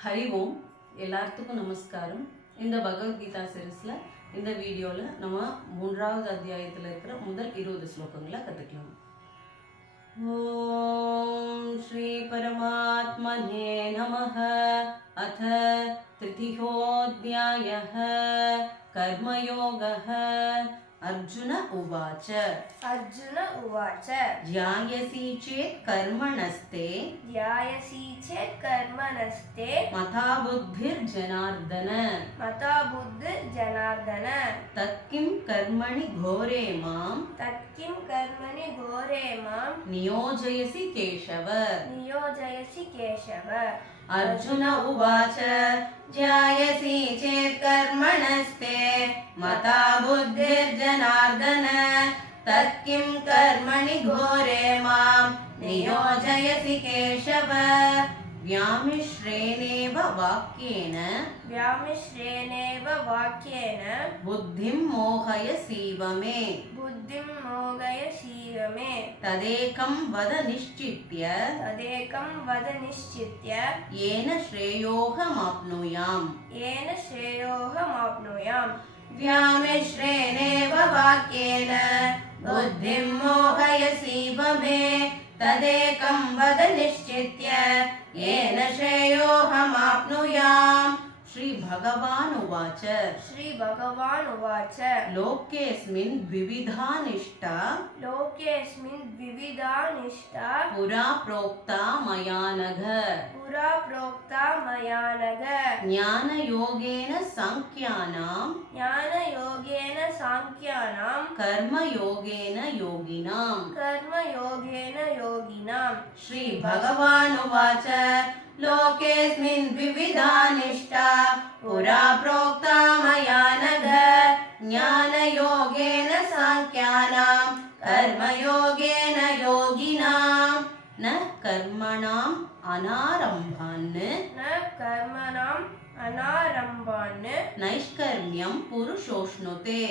ஹரி ஓம். எல்லாத்துக்கும் நமஸ்காரம். இந்த பகவத்கீதா சீரீஸில் இந்த வீடியோவில் நம்ம 3வது அத்தியாயத்தில் இருக்கிற முதல் 20 ஸ்லோகங்களை கற்றுக்கலாம். ஓம் ஸ்ரீ பரமாத்மனே நமः. அத த்ரிதியோऽध्यायः कर्मयोगः. अर्जुन उवाच ध्यायसि चेत् कर्मणस्ते मता बुद्धिर्जनार्दन तत्किं कर्मणि घोरे मां नियोजयसि केशव. अर्जुन उवाच ध्यायसि चेत् कर्मणस्ते मता बुद्धिर्जनार्दन तत्किं कर्मणि घोरे मां नियोजयसि केशव. व्यामिश्रेणेव वाक्येन बुद्धिं मोहयसीव मे तदेकं वद निश्चित्य येन श्रेयोऽहमाप्नुयाम्. व्यामिश्रेणेव वाक्येन बुद्धिं मोहयसीव मे तदेकं वद निश्चित्य येन श्रेयोऽहमाप्नुयाम्. श्री भगवान् उवाच लोकेऽस्मिन् द्विविधा निष्ठा पुरा प्रोक्ता मया नघ. ज्ञानयोगेन सांख्यानां कर्मयोगेन योगिनां. श्री भगवान् उवाच लोकेऽस्मिन् द्विविधा निष्ठा पुरा प्रोक्ता मया नघ. ज्ञानयोगेन सांख्यानां कर्मयोगेन योगिनां. न कर्मणाम् अनारम्भान् नैष्कर्म्यं पुरुषोष्णुते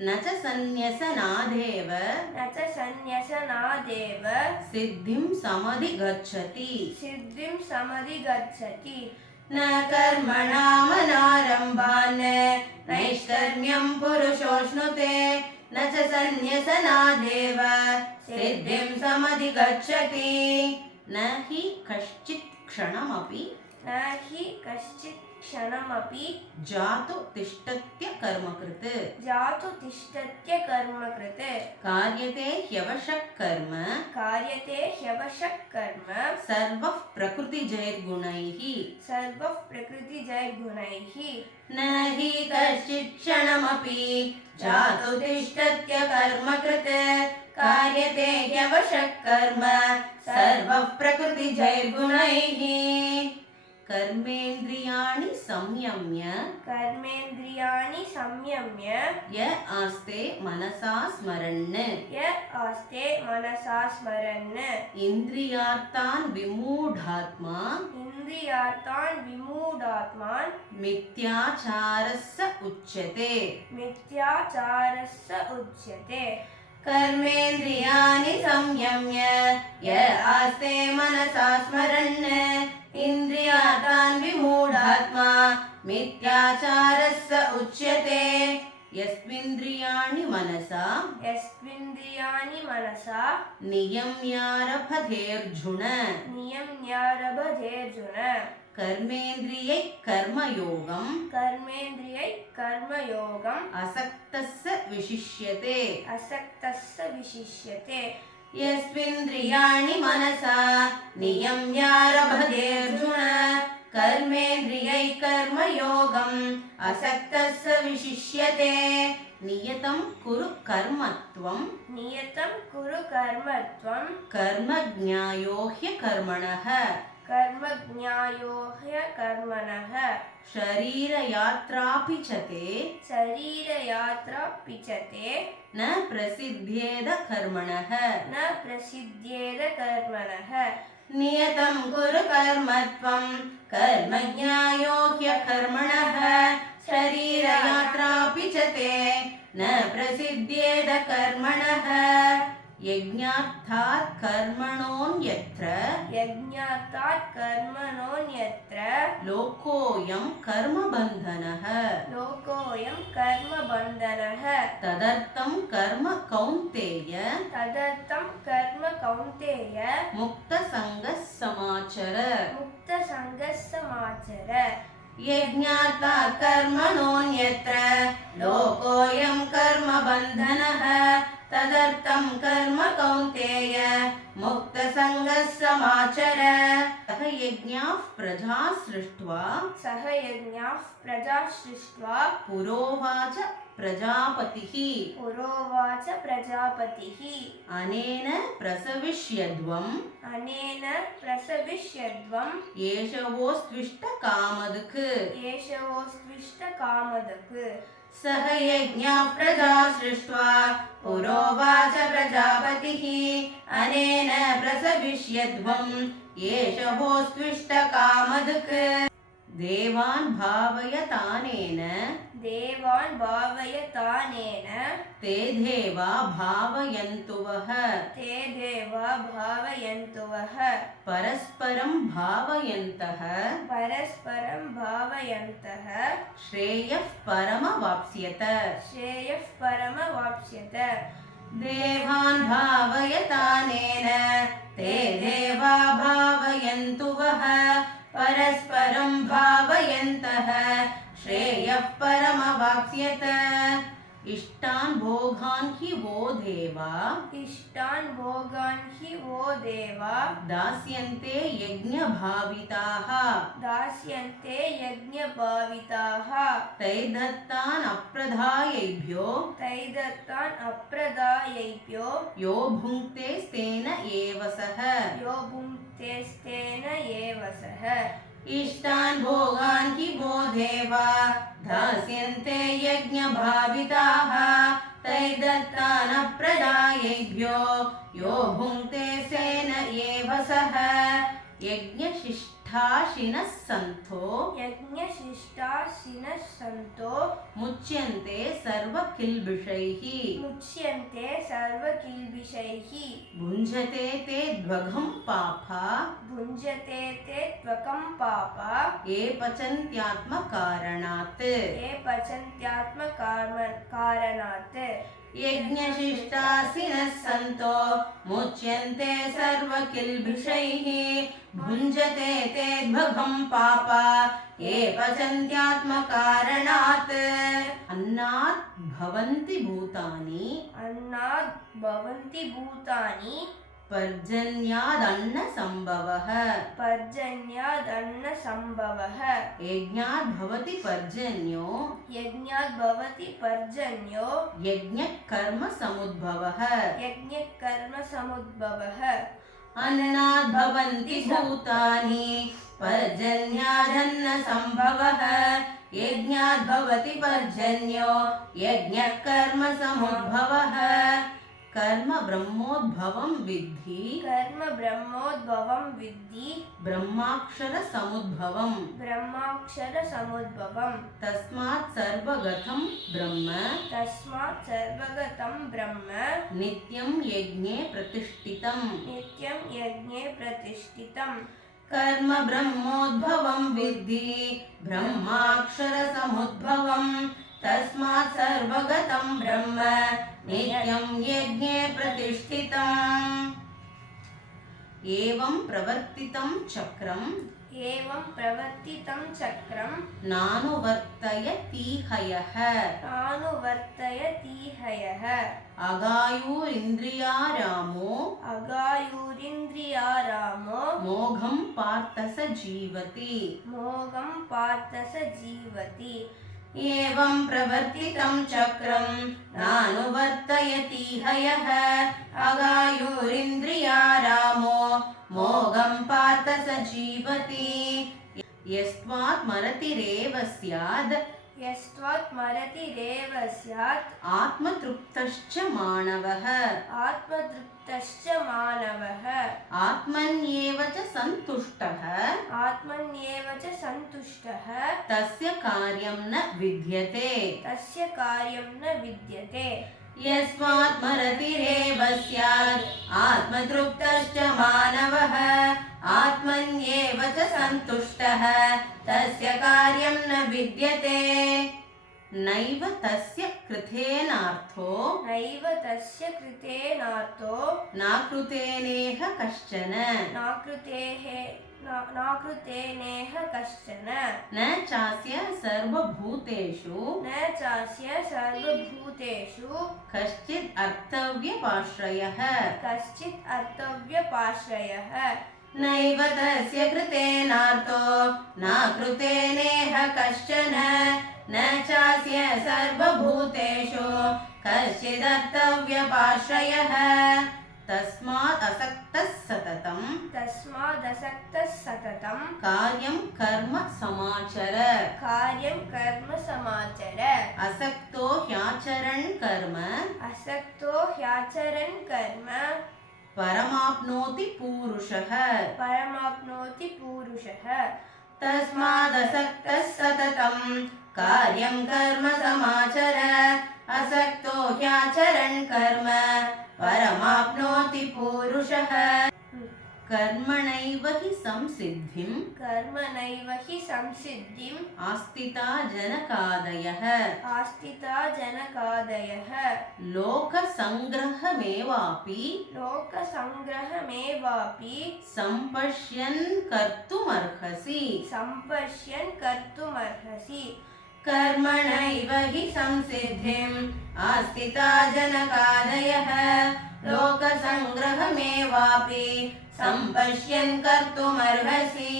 न च सन्न्यसनादेव सिद्धिं समधिगच्छति. न कर्मणामनारम्भान् नैष्कर्म्यं पुरुषोष्णुते न च सन्न्यसनादेव सिद्धिं समधिगच्छति. न हि कश्चित् क्षणमपि जातु तिष्ठत्य कर्मकृत्. कार्यते ह्यवशः कर्म सर्वः प्रकृतिजैर्गुणैः. न हि कश्चित् क्षणमपि जातु तिष्ठत्य कर्मकृत्. कार्यते ह्यवशः कर्म सर्वः प्रकृतिजैर्गुणैः. कर्मेन्द्रियाणि संयम्य य आस्ते मनसा स्मरन् इन्द्रियार्थान् विमूढात्मा मिथ्याचारस्य उच्यते. कर्मेन्द्रियाणि संयम्य य आस्ते मनसा स्मरन् इन्द्रियार्थान् विमूढात्मा मिथ्याचारस्य उच्यते. यस्मिन्द्रियाणि मनसा नियम्यारभतेऽर्जुन कर्मेन्द्रियैः कर्मयोगम् असक्तस्य विशिष्यते. यस्मिन्द्रियाणि मनसा नियम्यारभतेऽर्जुन कर्मेन्द्रियैः कर्मयोगम् असक्तस्य विशिष्यते. नियतं कुरु कर्मत्वं कर्मज्ञायो ह्यकर्मणः शरीरयात्रापि च ते न प्रसिद्ध्येद कर्मणः. नियतं कुरु कर्मत्वं कर्मज्ञायो ह्यकर्मणः शरीरयात्रापि च ते न प्रसिद्ध्येद कर्मणः. यज्ञार्थात् कर्मणोऽन्यत्र यज्ञार्थात् कर्मणोऽन्यत्र लोकोऽयं कर्मबन्धनः लोकोऽयं कर्मबन्धनः तदर्थं कर्म कौन्तेय तदर्थं कर्म कौन्तेय मुक्तसङ्गः समाचर मुक्तसङ्गः समाचर यज्ञार्थात् कर्मणोऽन्यत्र लोकोऽयं कर्मबन्धनः तदर्थं कर्म कौन्तेय मुक्तसङ्गः समाचर सह यज्ञाः प्रजा सृष्ट्वा सह यज्ञाः प्रजा सृष्ट्वा पुरोवाच प्रजापतिः पुरोवाच प्रजापतिः अनेन प्रसविष्यध्वम् अनेन प्रसविष्यध्वम् एषवोस्त्विष्टकामधुक् एषवोस्त्विष्टकामधुक् सह यज्ञाः प्रजा सृष्ट्वा पुरोवाच प्रजापतिः अनेन प्रसविष्यध्वम् एषवोस्त्विष्टकामधुक् देवान् भावयतानेन देवान् भावयतानेन ते देवा भावयन्तु वः ते देवा भावयन्तु वः परस्परं भावयन्तः परस्परं भावयन्तः श्रेयः परमवाप्स्यत श्रेयः परमवाप्स्यत देवान् भावयतानेन ते देवा भावयन्तु वः परस्परं भावयन्तः श्रेयः परमवाप्स्यत इष्टान् भोगान् हि वो देवा इष्टान् भोगान् हि वो देवा दास्यन्ते यज्ञभाविताः दास्यन्ते यज्ञभाविताः तैर्दत्तान् अप्रदायैभ्यो तैदत्तान् अप्रदायैभ्यो यो भुङ्क्ते स्तेन एव सः यो भुङ्क्तेस्तेन एव सः इष्टान् भोगान् हि वो देवा दास्यन्ते यज्ञभाविताः तैर्दत्तान् अप्रदायैभ्यो यो भुङ्क्ते स्तेन एव सः यज्ञशिष्टाशिनः सन्तो यज्ञशिष्टाशिनः सन्तो मुच्यन्ते सर्वकिल्बिषैः मुच्यन्ते सर्वकिल्बिषैः भुञ्जते ते ध्वगं पापा भुञ्जते ते त्वकं पापा ये पचन्त्यात्मकारणात् ये पचन्त्यात्मकारणात् यज्ञशिष्टासिनः सन्तो मुच्यन्ते सर्वकिल्बिषैः भुञ्जते ते ध्वगं पापा ये पचन्त्यात्मकारणात् अन्नात् भवन्ति भूतानि अन्नात् भवन्ति भूतानि पर्जन्यादन्नसम्भवः पर्जन्यादन्नसम्भवः यज्ञात् भवति पर्जन्यो यज्ञात् भवति पर्जन्यो यज्ञकर्मसमुद्भवः यज्ञकर्मसमुद्भवः अन्नात् भवन्ति भूतानि पर्जन्यादन्नसम्भवः यज्ञात् भवति पर्जन्यो यज्ञकर्मसमुद्भवः कर्म ब्रह्मोद्भवं विद्धि कर्म ब्रह्मोद्भवं विद्धि ब्रह्माक्षरसमुद्भवम् ब्रह्माक्षरसमुद्भवम् तस्मात् सर्वगतं ब्रह्म तस्मात् सर्वगतं ब्रह्म नित्यं यज्ञे प्रतिष्ठितम् नित्यं यज्ञे प्रतिष्ठितम् कर्म ब्रह्मोद्भवं विद्धि ब्रह्माक्षरसमुद्भवम् तस्मात् सर्वगतं ब्रह्म नित्यं यज्ञे प्रतिष्ठितम् एवं प्रवर्तितं चक्रम् एवं प्रवर्तितं चक्रं नानुवर्तयतीहयः नानुवर्तयतीहयः अगायुरिन्द्रियारामो अगायुरिन्द्रियारामो मोघं पार्थ स जीवति मोघं पार्थ स जीवति एवं प्रवर्तितं चक्रं नानुवर्तयतीहयः अगायुरिन्द्रियारामो मोघं पार्थ स जीवति यस्त्वात् मरतिरेव स्याद् यस्त्वात् मरतिरेव स्यात् आत्मतृप्तश्च मानवः आत्मतृप्तश्च मानवः आत्मन्येव च सन्तुष्टः आत्मन्येव च सन्तुष्टः तस्य कार्यं न विद्यते तस्य कार्यं न विद्यते यस्मात्मरतिरेव स्यात् आत्मतृप्तश्च मानवः आत्मन्येव च सन्तुष्टः तस्य कार्यं न विद्यते नैव तस्य कृतेनार्थो नैव तस्य कृतेनार्थो नाकृतेनेह कश्चन नाकृतेनेह कश्चन न चास्य सर्वभूतेषु न चास्य सर्वभूतेषु कश्चित् अर्थव्यपाश्रयः नैव तस्य कृतेनार्थो नाकृतेनेह कश्चन न चास्य सर्वभूतेषु कश्चिदर्थव्यपाश्रयः तस्मादसक्तः सततं कार्यं कर्म समाचर असक्तो ह्याचरन् कर्म परमाप्नोति पूरुषः तस्मादसक्तः सततं कार्यं कर्म समाचर असक्तो ह्याचरन् कर्म परमाप्नोति पूरुषः कर्मणैव हि संसिद्धिम् आस्थिता जनकादयः लोकसंग्रहमेवापि सम्पश्यन् कर्तुमर्हसि कर्मणैव हि संसिद्धिम् आस्थिता जनकादयः लोकसंग्रहमेवापि सम्पश्यन् कर्तुमर्हसि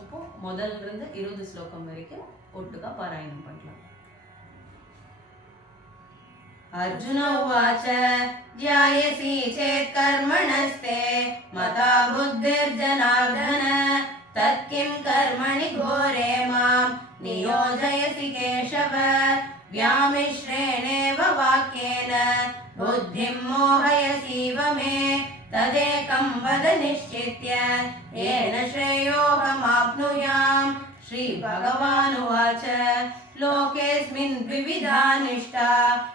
அப்போ முதல்ல இருந்து 20 ஸ்லோகம் வரைக்கும் ஒட்டுக்கா பாராயணம் பண்ணலாம். अर्जुन उवाच ज्यायसि चेत् कर्मणस्ते मता बुद्धिर्जनार्दन तत्किं कर्मणि घोरे मां नियोजयसि केशव व्यामिश्रेणेव वाक्येन बुद्धिं मोहयसीव मे तदेकं वद निश्चित्य येन श्रेयोऽहमाप्नुयाम् श्रीभगवानुवाच लोकेऽस्मिन् द्विविधा निष्ठा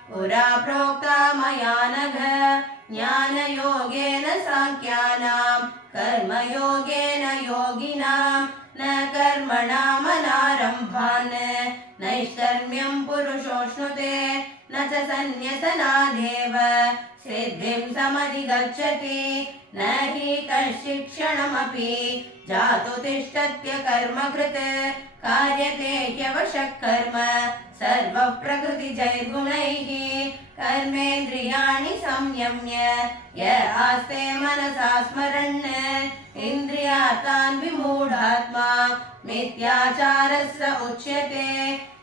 पुरा प्रोक्ता मया नघ ज्ञानयोगेन साङ्ख्यानां कर्मयोगेन योगिनां न कर्मणामनारम्भान् नैष्कर्म्यं पुरुषोऽश्नुते न च सन्न्यसनादेव सिद्धिं समधिगच्छति न हि कश्चित् क्षणमपि जातु तिष्ठत्य कर्मकृत् कार्यते ह्यवशः कर्म सर्वः प्रकृतिजैर्गुणैः कर्मेन्द्रियाणि संयम्य य आस्ते मनसा स्मरन् इन्द्रियार्थान् विमूढात्मा मिथ्याचारः स उच्यते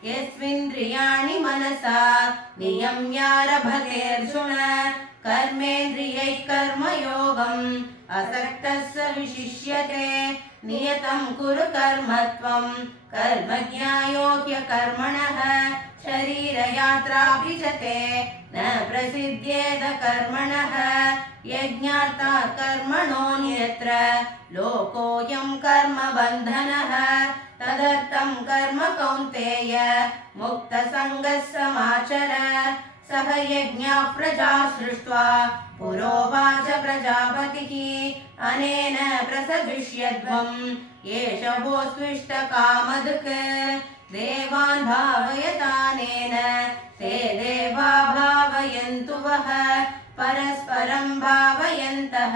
यस्विन्द्रियाणि मनसा नियम्यारभतेऽर्जुन कर्मेन्द्रियैः कर्मयोगम् असक्तः स विशिष्यते नियतं कुरु कर्म त्वं कर्मज्ञायो ह्यकर्मणः शरीरयात्रापि च ते न प्रसिद्ध्येद कर्मणः यज्ञार्थात् कर्मणोऽन्यत्र लोकोऽयं कर्मबन्धनः तदर्थं कर्म कौन्तेय मुक्तसङ्गः समाचर सह यज्ञाः प्रजा सृष्ट्वा पुरोवाच प्रजापतिः अनेन प्रसविष्यध्वम् एष भोस्विष्टकामधुक् देवान् भावयतानेन ते देवा भावयन्तु वः परस्परं भावयन्तः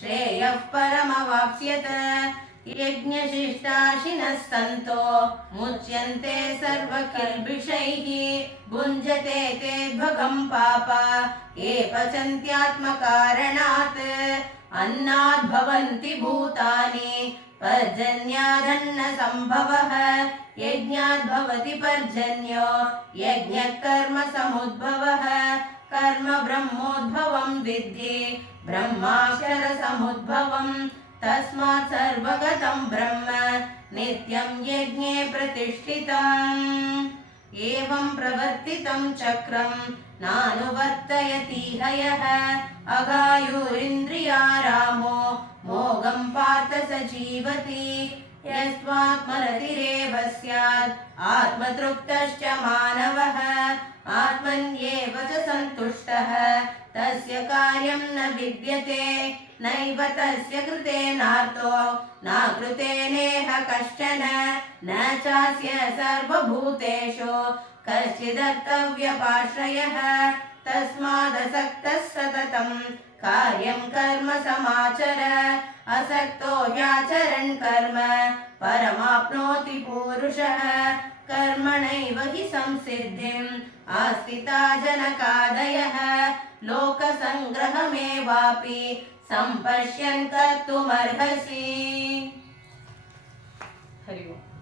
श्रेयः परमवाप्स्यत यज्ञशिष्टाशिनः सन्तो मुच्यन्ते सर्वकिल्बिषैः भुञ्जते ते भगं पापा ये पचन्त्यात्मकारणात् अन्नात् भवन्ति भूतानि पर्जन्यादन्नसम्भवः यज्ञात् भवति पर्जन्यो यज्ञः कर्म समुद्भवः कर्म ब्रह्मोद्भवं विद्धि ब्रह्माक्षरसमुद्भवम् तस्मात् सर्वगतं ब्रह्म नित्यं यज्ञे प्रतिष्ठितम् एवं प्रवर्तितं चक्रं नानुवर्तयति हयः अगायुरिन्द्रियारामो मोघं पार्थ स जीवति यस्त्वात्मरतिरेव स्यात् आत्मतृप्तश्च मानवः आत्मन्येव च कार्यं न विद्यते नैव तस्य कृतेनार्तो न कृतेनेह कश्चन न चास्य सर्वभूतेषु कश्चिदर्थव्यपाश्रयः तस्मादसक्तः सततं कार्यं कर्म समाचर असक्तो ह्याचरन् कर्म परमाप्नोति पूरुषः कर्मणैव हि संसिद्धिम् आस्थिता जनकादयः लोकसङ्ग्रहमेवापि सम्पश्यन् कर्तुमर्हसि। हरि ओम्।